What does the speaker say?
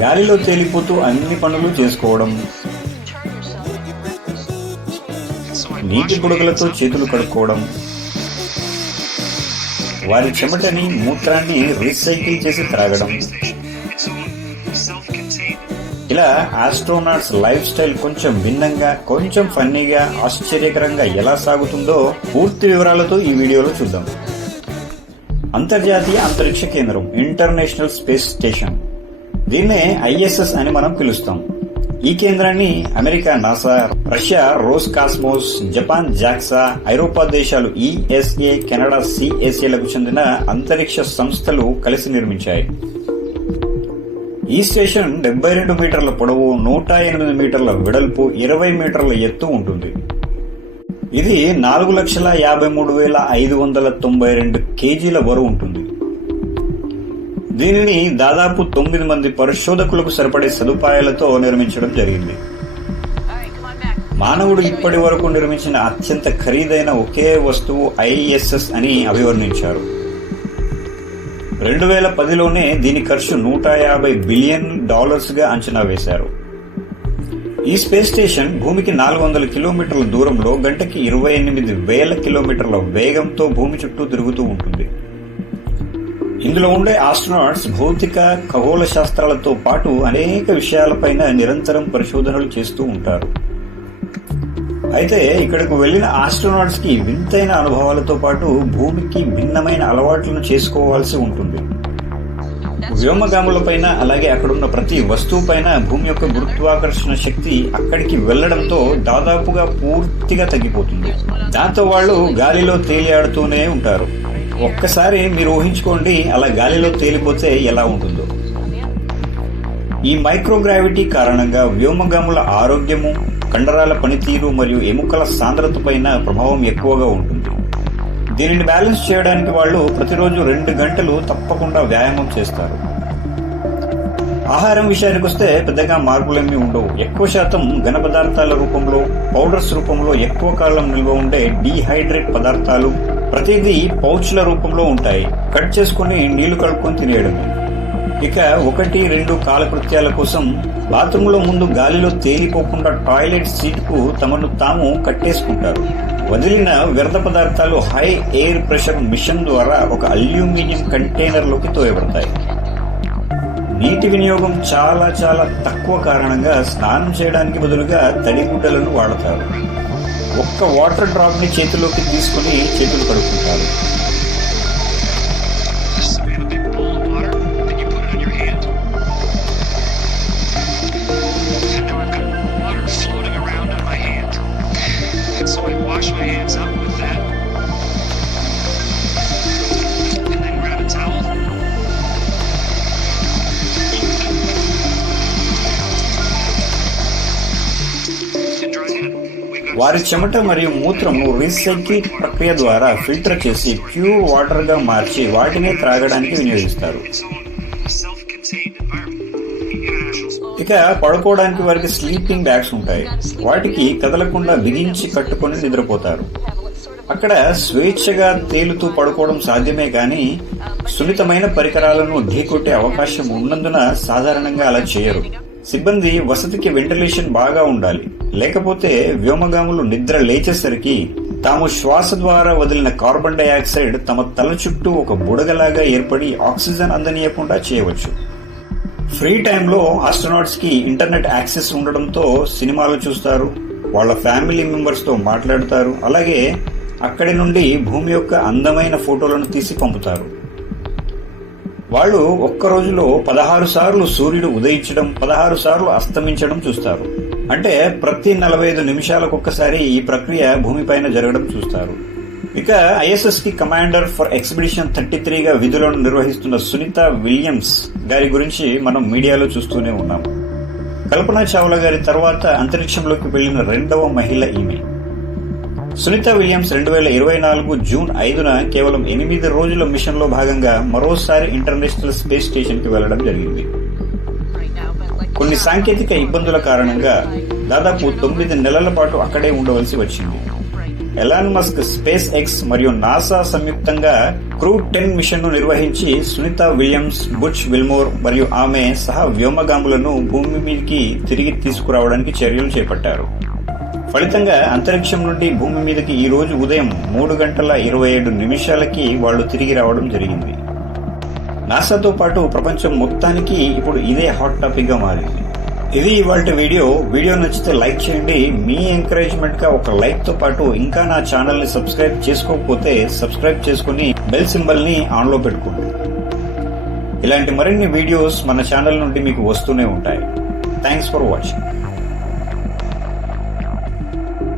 గాలిలో తేలిపోతూ అన్ని పనులు చేసుకోవడం, నీటి బుడగలతో చేతులు కడుక్కోవడం, వారి చెమటని మూత్రాన్ని రీసైకిల్ చేసి త్రాగడం, ఇలా ఆస్ట్రోనాట్స్ లైఫ్ స్టైల్ కొంచెం భిన్నంగా, కొంచెం ఫన్నీగా, ఆశ్చర్యకరంగా ఎలా సాగుతుందో పూర్తి వివరాలతో ఈ వీడియోలో చూద్దాం. అంతర్జాతీయ అంతరిక్ష కేంద్రం, ఇంటర్నేషనల్ స్పేస్ స్టేషన్, దీన్నే ISS అని మనం పిలుస్తాం. ఈ కేంద్రాన్ని America NASA, Russia Roscosmos, Japan JAXA, ఐరోపా దేశాలు ESA, కెనడా CSA లకు చెందిన అంతరిక్ష సంస్థలు కలిసి నిర్మించాయి. ఈ స్టేషన్ 72 మీటర్ల పొడవు, 108 మీటర్ల వెడల్పు, 20 మీటర్ల ఎత్తు ఉంటుంది. ఇది 4,53,592 కేజీల బరువు ఉంటుంది. దీనిని దాదాపు 9 మంది పరిశోధకులకు సరిపడే సదుపాయాలతో నిర్మించడం జరిగింది. మానవుడు ఇప్పటి వరకు నిర్మించిన అత్యంత ఖరీదైన ఒకే వస్తువు ISS అని అభివర్ణించారు. 2010లోనే దీని ఖర్చు $150 బిలియన్ గా అంచనా వేశారు. ఈ స్పేస్ స్టేషన్ భూమికి 400 కిలోమీటర్ల దూరంలో గంటకి 28,000 కిలోమీటర్ల వేగంతో భూమి చుట్టూ తిరుగుతూ ఉంటుంది. ఇందులో ఉండే ఆస్ట్రోనాట్స్ భౌతిక, ఖగోళ శాస్త్రాలతో పాటు అనేక విషయాలపైన నిరంతరం పరిశోధనలు చేస్తూ ఉంటారు. అయితే ఇక్కడకు వెళ్లిన ఆస్ట్రోనాట్స్ కి వింతైన అనుభవాలతో పాటు భూమికి భిన్నమైన అలవాట్లను చేసుకోవాల్సి ఉంటుంది. వ్యోమగాములపైన, అలాగే అక్కడున్న ప్రతి వస్తువుపైన భూమి యొక్క గురుత్వాకర్షణ శక్తి అక్కడికి వెళ్లడంతో దాదాపుగా పూర్తిగా తగ్గిపోతుంది. దాంతో వాళ్ళు గాలిలో తేలియాడుతూనే ఉంటారు. ఒక్కసారి మీరు ఊహించుకోండి, అలా గాలిలో తేలిపోతే ఎలా ఉంటుందో. ఈ మైక్రోగ్రావిటీ కారణంగా వ్యోమగాముల ఆరోగ్యము, కండరాల పనితీరు మరియు ఎముకల సాంద్రత పైన ప్రభావం ఎక్కువగా ఉంటుంది. దీనిని బ్యాలెన్స్ చేయడానికి వాళ్ళు ప్రతిరోజు 2 గంటలు తప్పకుండా వ్యాయామం చేస్తారు. ఆహారం విషయానికి వస్తే పెద్దగా మార్పులేమీ ఉండవు. ఎక్కువ శాతం ఘన పదార్థాల రూపంలో, పౌడర్స్ రూపంలో ఎక్కువ కాలం నిల్వ ఉండే డీహైడ్రేట్ పదార్థాలు, ప్రతిదీ పౌచ్ల రూపంలో ఉంటాయి. కట్ చేసుకుని నీళ్లు కలుపుకొని తినేయడమే. ఇక 1-2 కాలకృత్యాల కోసం బాత్రూంలో ముందు గాలిలో తేలిపోకుండా టాయిలెట్ సీట్ కు తమను తాము కట్టేసుకుంటారు. వదిలిన వ్యర్థ పదార్థాలు హై ఎయిర్ ప్రెషర్ మిషన్ ద్వారా ఒక అల్యూమినియం కంటైనర్ లోకి తోయబడతాయి. నీటి వినియోగం చాలా చాలా తక్కువ కారణంగా స్నానం చేయడానికి బదులుగా తడిగుడ్డలను వాడతారు. ఒక్క వాటర్ డ్రాప్ ని చేతిలోకి తీసుకుని చేతులు కడుక్కుంటారు. వారి చెమట మరియు మూత్రము రీసైకిల్ ప్రక్రియ ద్వారా ఫిల్టర్ చేసి ప్యూర్ వాటర్ గా మార్చి వాటినే త్రాగడానికి వినియోగిస్తారు. ఇక పడుకోవడానికి వారికి స్లీపింగ్ బ్యాగ్స్ ఉంటాయి. వాటికి కదలకుండా బిగించి కట్టుకొని నిద్రపోతారు. అక్కడ స్వేచ్ఛగా తేలుతూ పడుకోవడం సాధ్యమే కానీ సున్నితమైన పరికరాలను ఢీకొట్టే అవకాశం ఉన్నందున సాధారణంగా అలా చేయరు. సిబ్బంది వసతికి వెంటిలేషన్ బాగా ఉండాలి. లేకపోతే వ్యోమగాములు నిద్ర లేచేసరికి తాము శ్వాస ద్వారా వదిలిన కార్బన్ డైఆక్సైడ్ తమ తల చుట్టూ ఒక బుడగలాగా ఏర్పడి ఆక్సిజన్ అందనీయకుండా చేయవచ్చు. ఫ్రీ టైంలో ఆస్ట్రోనాట్స్ కి ఇంటర్నెట్ యాక్సెస్ ఉండడంతో సినిమాలు చూస్తారు, వాళ్ళ ఫ్యామిలీ మెంబర్స్ తో మాట్లాడతారు, అలాగే అక్కడి నుండి భూమి యొక్క అందమైన ఫోటోలను తీసి పంపుతారు. వాళ్ళు ఒక్క రోజులో 16 సార్లు సూర్యుడు ఉదయించడం, 16 సార్లు అస్తమించడం చూస్తారు. అంటే ప్రతి 45 నిమిషాలకొక్కసారి ఈ ప్రక్రియ భూమిపైన జరగడం చూస్తారు. ఇక ISS కి కమాండర్ ఫర్ ఎక్స్పెడిషన్ 33గా విధులను నిర్వహిస్తున్న సునీత విలియమ్స్ గారి గురించి మనం మీడియాలో చూస్తూనే ఉన్నాం. కల్పనా చావ్లా గారి తర్వాత అంతరిక్షంలోకి వెళ్లిన 2వ మహిళ ఈమె. సునీత విలియమ్స్ 2024 జూన్ 5న కేవలం 8 రోజుల మిషన్ లో భాగంగా మరోసారి ఇంటర్నేషనల్ స్పేస్ స్టేషన్ కి వెళ్లడం జరిగింది. కొన్ని సాంకేతిక ఇబ్బందుల కారణంగా దాదాపు 9 నెలల పాటు అక్కడే ఉండవలసి వచ్చింది. ఎలాన్ మస్క్, స్పేస్ ఎక్స్ మరియు నాసా సంయుక్తంగా క్రూ 10 మిషన్ను నిర్వహించి సునీత విలియమ్స్, బుచ్ విల్మోర్ మరియు ఆమె సహా వ్యోమగాములను భూమి మీదకి తిరిగి తీసుకురావడానికి చర్యలు చేపట్టారు. ఫలితంగా అంతరిక్షం నుండి భూమి మీదకి ఈ రోజు ఉదయం 3:27 వాళ్లు తిరిగి రావడం జరిగింది. నాసాతో పాటు ప్రపంచం మొత్తానికి ఇప్పుడు ఇదే హాట్ టాపిక్ గా మారింది. ఇది ఇవాల్టి వీడియో నచ్చితే లైక్ చేయండి. మీ ఎంకరేజ్మెంట్ గా ఒక లైక్ తో పాటు ఇంకా నా ఛానల్ ని సబ్స్క్రైబ్ చేసుకోకపోతే సబ్స్క్రైబ్ చేసుకుని బెల్ సింబల్ ని ఆన్ లో పెట్టుకోండి. ఇలాంటి మరిన్ని వీడియోస్ మన ఛానల్ నుండి మీకు వస్తూనే ఉంటాయి. Thanks for watching.